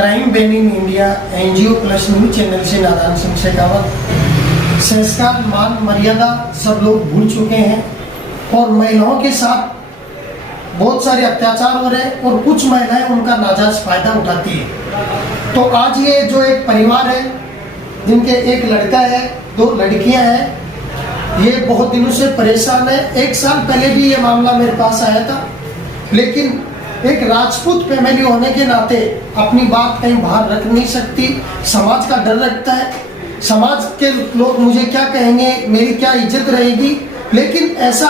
Crime ban in India NGO plus news channel से नारायण सिंह शेखावत। संस्कार मान मर्यादा सब लोग भूल चुके हैं और महिलाओं के साथ बहुत सारे अत्याचार हो रहे हैं और कुछ महिलाएं उनका नाजायज फायदा उठाती है। तो आज ये जो एक परिवार है जिनके एक लड़का है, 2 लड़कियां हैं, ये बहुत दिनों से परेशान है। 1 साल पहले भी ये मामला मेरे पास आया था, लेकिन एक राजपूत फैमिली होने के नाते अपनी बात कहीं बाहर रख नहीं सकती। समाज का डर रखता है, समाज के लोग मुझे क्या कहेंगे, मेरी क्या इज्जत रहेगी। लेकिन ऐसा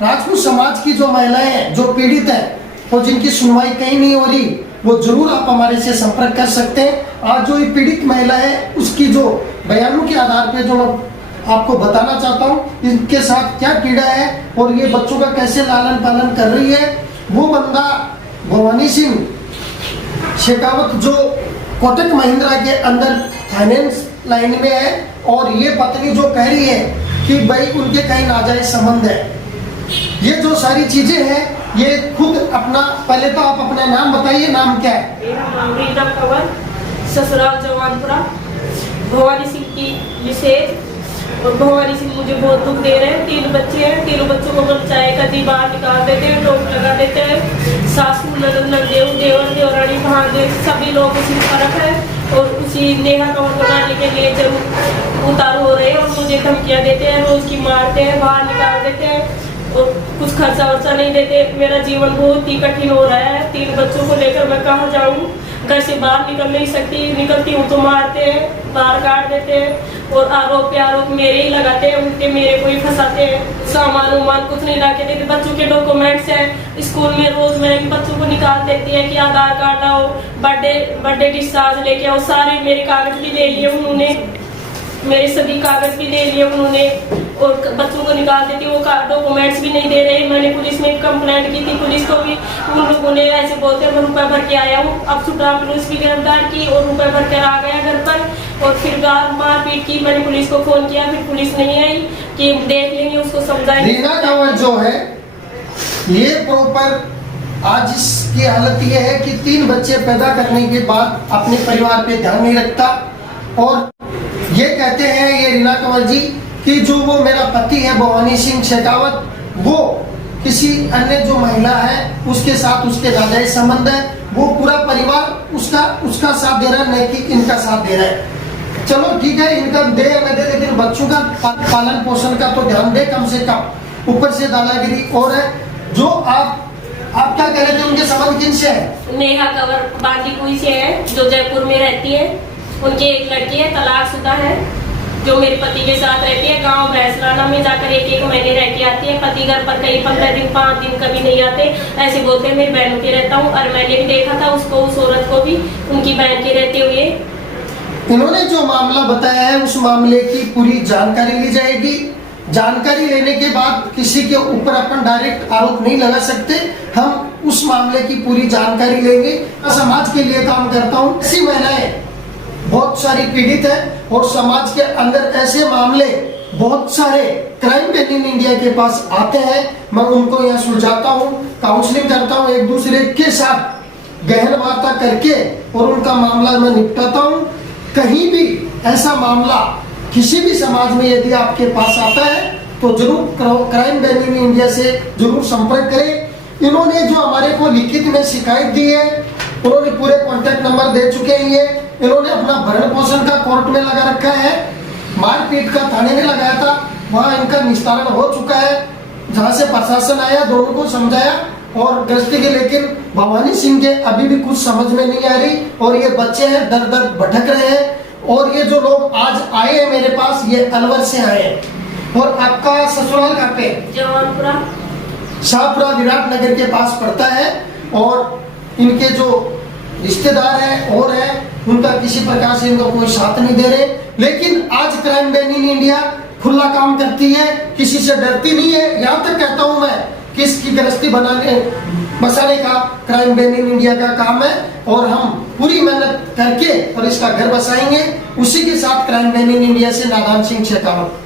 राजपूत समाज की जो महिलाएं हैं जो पीड़ित हैं और जिनकी सुनवाई कहीं नहीं हो रही, वो जरूर आप हमारे से संपर्क कर सकते हैं। आज जो ये पीड़ित महिला है उसकी जो बयानों के आधार पे जो आपको बताना चाहता हूँ, इनके साथ क्या पीड़ा है और ये बच्चों का कैसे लालन पालन कर रही है। वो बंदा भवानी सिंह शेखावत जो कोटक महिंद्रा के अंदर फाइनेंस लाइन में है, और ये पत्नी जो कह रही है कि भाई उनके कहीं नाजायज संबंध है। ये जो सारी चीजें हैं ये खुद अपना, पहले तो आप अपना नाम बताइए, नाम क्या है? मेरा नाम रीना कंवर, ससुराल जवानपुरा। भवानी सिंह की विशेष, और भवानी सिंह मुझे बहुत दुख दे रहे हैं। 3 बच्चे हैं, 3 बच्चों को चाय कभी बाहर निकाल देते हैं, टोक लगा देते हैं। सासू ननद देवर देवरानी भांजे सभी लोग उसी तरफ है और उसी नेहा कंवर को लाने के लिए जरूर उतार हो रहे हैं और मुझे धमकियां देते हैं, रोज की मारते हैं, बाहर निकाल देते हैं और कुछ खर्चा वर्चा नहीं देते। मेरा जीवन बहुत ही कठिन हो रहा है। 3 बच्चों को लेकर मैं कहाँ जाऊँ? घर से बाहर निकल नहीं सकती, निकलती हूँ तो मारते हैं, बाहर काट देते हैं और आरोप मेरे ही लगाते हैं, उनके मेरे को ही फंसाते हैं। सामान उमान कुछ नहीं ला के देते। बच्चों के डॉक्यूमेंट्स हैं, स्कूल में रोज मैं बच्चों को निकाल देती है कि आधार कार्ड लाओ, बर्थडे डिस्चार्ज लेके आओ। सारे मेरे कागज भी ले लिए उन्होंने, मेरे सभी कागज भी ले लिए उन्होंने और बच्चों को निकाल देती, वो डॉक्यूमेंट्स भी नहीं दे रहे। मैंने पुलिस में कंप्लेंट की थी, पुलिस को भी उन लोगों ने ऐसे बोलते हैं मैं रुपए भर के आया हूँ। अब सुप्रीम पुलिस भी गिरफ्तार की और रुपए भर कर आ गया घर पर और फिर मारपीट की। मैंने पुलिस को फोन किया, फिर पुलिस नहीं आई कि देख लेंगे, उसको समझाएंगे। रीना कंवर जो है ये प्रॉपर आज इसकी हालत ये है कि 3 बच्चे पैदा करने के बाद अपने परिवार पे ध्यान नहीं रखता और ये कहते हैं ये रीना कंवर जी कि जो वो मेरा पति है भवानी सिंह शेखावत, वो किसी अन्य जो महिला है उसके साथ उसके नाजायज संबंध है। वो पूरा परिवार उसका साथ दे रहा है, नहीं कि इनका साथ दे रहा है। चलो ठीक है, इनका दे न दे, लेकिन बच्चों का पालन पोषण का तो ध्यान दे कम से कम। ऊपर से दादागिरी। और जो आप क्या कह रहे थे, उनके संबंध किन से है? नेहा कंवर बांदीकुई से है, जो जयपुर में रहती है। उनकी एक लड़की है, तलाकशुदा है, जो मेरे पति के साथ रहती है। गांव भैंसलाना में जाकर 1-1 महीने रह के आती है। पति घर पर कहीं 15 दिन 5 दिन कभी नहीं आते, ऐसे बोलते हैं। मेरी बहनों के रहता हूँ और मैंने भी देखा था उसको, उस औरत को भी, उनकी बहन के रहते हुए। इन्होंने जो मामला बताया है उस मामले की पूरी जानकारी ली जाएगी। जानकारी लेने के बाद किसी के ऊपर अपन डायरेक्ट आरोप नहीं लगा सकते, हम उस मामले की पूरी जानकारी लेंगे। मैं समाज के लिए काम करता हूँ। ऐसी महिलाएं बहुत सारी पीड़ित है और समाज के अंदर ऐसे मामले बहुत सारे क्राइम बैन इन इंडिया के पास आते हैं। मैं उनको यहाँ सुलझाता हूँ, काउंसलिंग करता हूँ, एक दूसरे के साथ गहन वार्ता करके और उनका मामला मैं निपटाता हूँ। कहीं भी ऐसा मामला किसी भी समाज में यदि आपके पास आता है तो जरूर क्राइम बैन इन इंडिया से जरूर संपर्क करें। इन्होंने जो हमारे को लिखित में शिकायत दी है, उन्होंने पूरे कॉन्टेक्ट नंबर दे चुके हैं। ये इन्होंने अपना भरण पोषण का कोर्ट में लगा रखा है, मारपीट का थाने में लगाया था, वहाँ इनका निस्तारण हो चुका है। जहाँ से प्रशासन आया दोनों को समझाया और गश्ती के, लेकिन भवानी सिंह के अभी भी कुछ समझ में नहीं आ रही और ये बच्चे हैं दर दर भटक रहे हैं। और ये जो लोग आज आए हैं मेरे पास, ये अलवर से आए हैं। और आपका ससुराल कहाँ पे? जवानपुरा, शाहपुरा विराटनगर के पास पड़ता है। और इनके जो रिश्तेदार हैं और हैं, उनका किसी प्रकार से इनको कोई साथ नहीं दे रहे। लेकिन आज क्राइम बैन इन इंडिया खुला काम करती है, किसी से डरती नहीं है। यहाँ तक कहता हूँ मैं कि इसकी गृहस्थी बसाने का क्राइम बैन इन इंडिया का काम है और हम पूरी मेहनत करके और इसका घर बसाएंगे। उसी के साथ क्राइम बैन इन इंडिया से नारायण सिंह शेखावत।